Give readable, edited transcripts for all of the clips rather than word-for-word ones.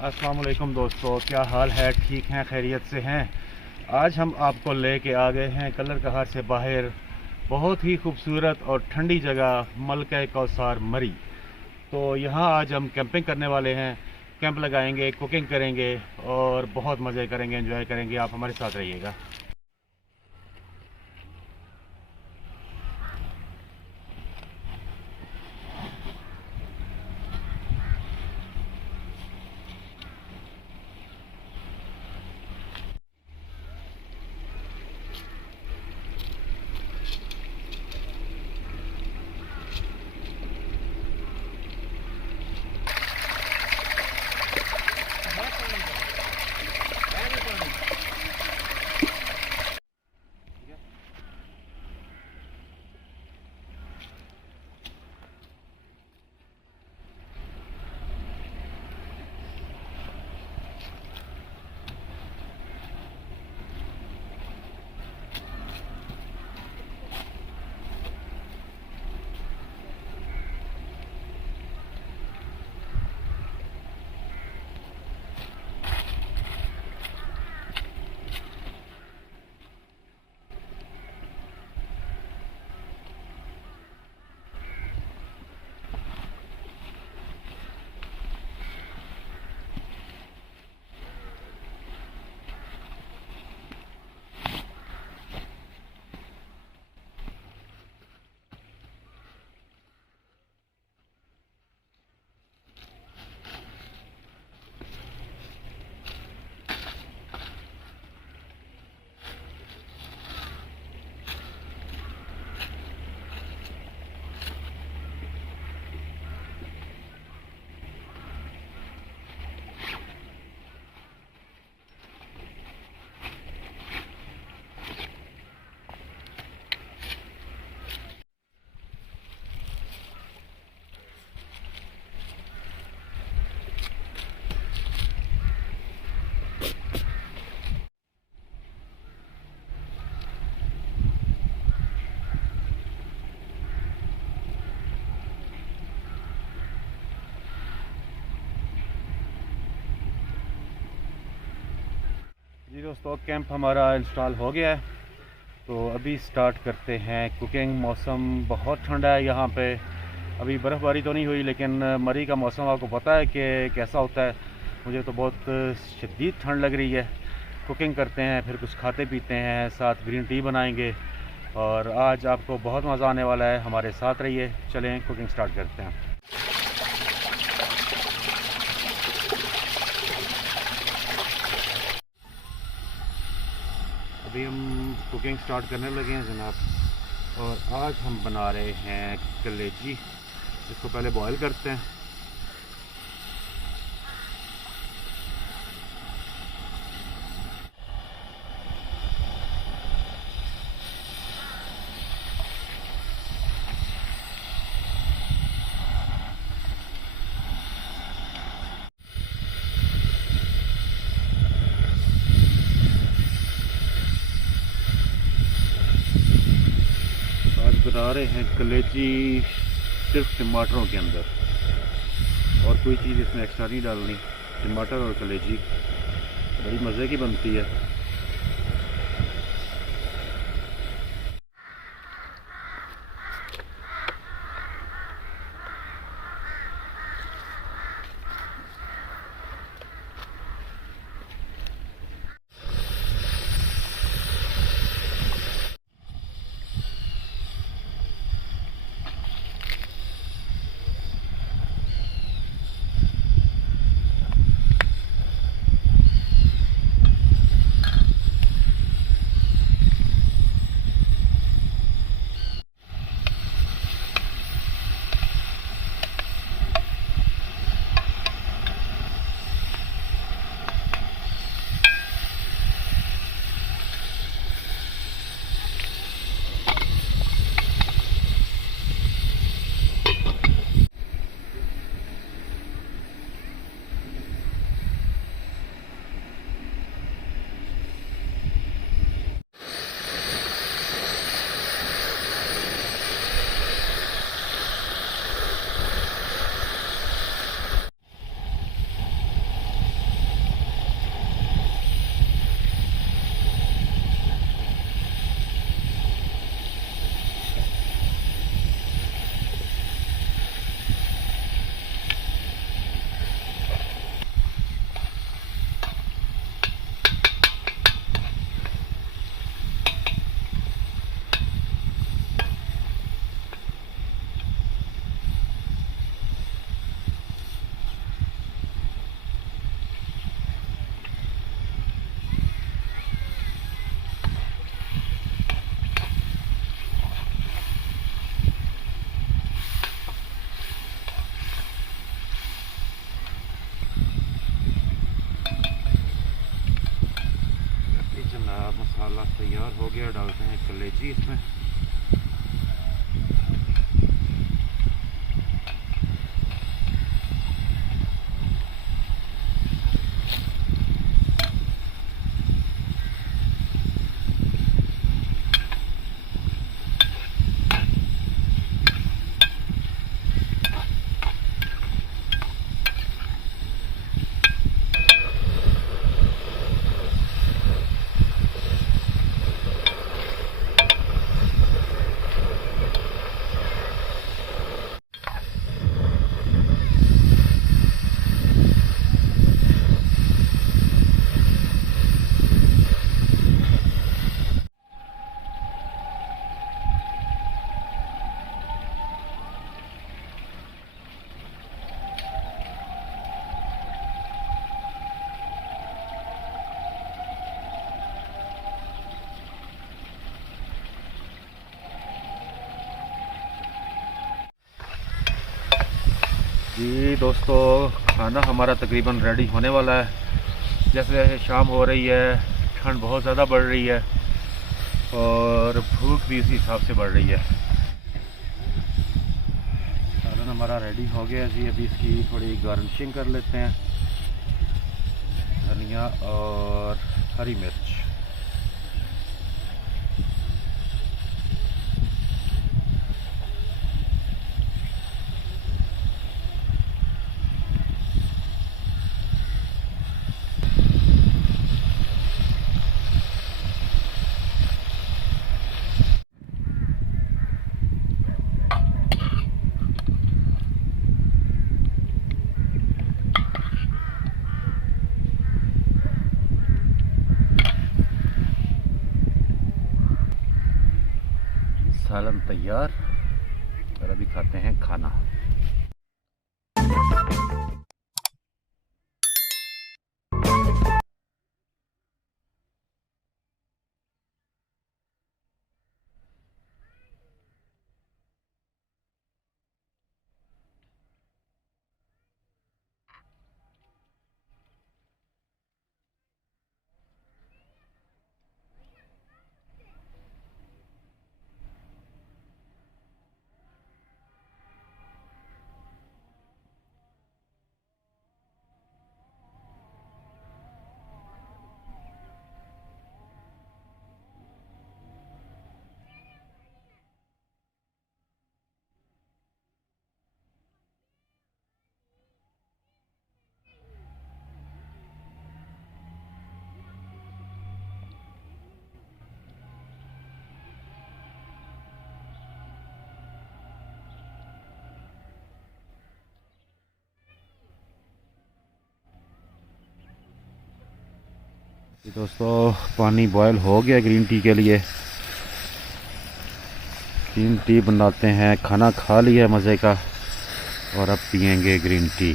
अस्सलाम वालेकुम दोस्तों, क्या हाल है? ठीक हैं, खैरियत से हैं। आज हम आपको लेके आ गए हैं कलर कहार से बाहर, बहुत ही खूबसूरत और ठंडी जगह मलका कौसार मरी। तो यहाँ आज हम कैंपिंग करने वाले हैं। कैंप लगाएंगे, कुकिंग करेंगे और बहुत मज़े करेंगे, एंजॉय करेंगे। आप हमारे साथ रहिएगा। जी दोस्तों, कैंप हमारा इंस्टॉल हो गया है। तो अभी स्टार्ट करते हैं कुकिंग। मौसम बहुत ठंडा है यहाँ पे। अभी बर्फ़बारी तो नहीं हुई, लेकिन मरी का मौसम आपको पता है कि कैसा होता है। मुझे तो बहुत शदीद ठंड लग रही है। कुकिंग करते हैं, फिर कुछ खाते पीते हैं, साथ ग्रीन टी बनाएंगे और आज आपको बहुत मज़ा आने वाला है। हमारे साथ रहिए। चलें कुकिंग स्टार्ट करते हैं। अभी हम कुकिंग स्टार्ट करने लगे हैं जनाब। और आज हम बना रहे हैं कलेजी। इसको पहले बॉईल करते हैं। आज बना रहे हैं कलेजी सिर्फ टमाटरों के अंदर, और कोई चीज़ इसमें एक्स्ट्रा नहीं डालनी। टमाटर और कलेजी बड़ी मज़े की बनती है। तैयार हो गया, डालते हैं कलेजी इसमें। जी दोस्तों, खाना हमारा तकरीबन रेडी होने वाला है। जैसे जैसे शाम हो रही है, ठंड बहुत ज़्यादा बढ़ रही है और भूख भी उसी हिसाब से बढ़ रही है। सालन हमारा रेडी हो गया जी। अभी इसकी थोड़ी गार्निशिंग कर लेते हैं, धनिया और हरी मिर्च। सालन तैयार और अभी खाते हैं खाना। दोस्तों, पानी बॉयल हो गया ग्रीन टी के लिए। ग्रीन टी बनाते हैं, खाना खा लिया मज़े का और अब पियेंगे ग्रीन टी।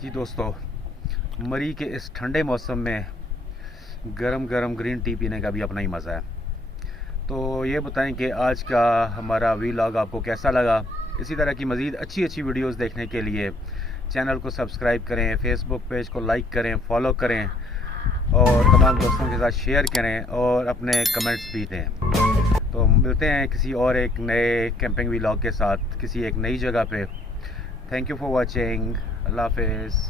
जी दोस्तों, मरी के इस ठंडे मौसम में गरम गरम ग्रीन टी पीने का भी अपना ही मज़ा है। तो ये बताएं कि आज का हमारा व्लॉग आपको कैसा लगा। इसी तरह की मज़ीद अच्छी अच्छी वीडियोस देखने के लिए चैनल को सब्सक्राइब करें, फेसबुक पेज को लाइक करें, फॉलो करें और तमाम दोस्तों के साथ शेयर करें और अपने कमेंट्स भी दें। तो मिलते हैं किसी और एक नए कैंपिंग व्लॉग के साथ किसी एक नई जगह पे। Thank you for watching. अल्लाह हाफ़िज़।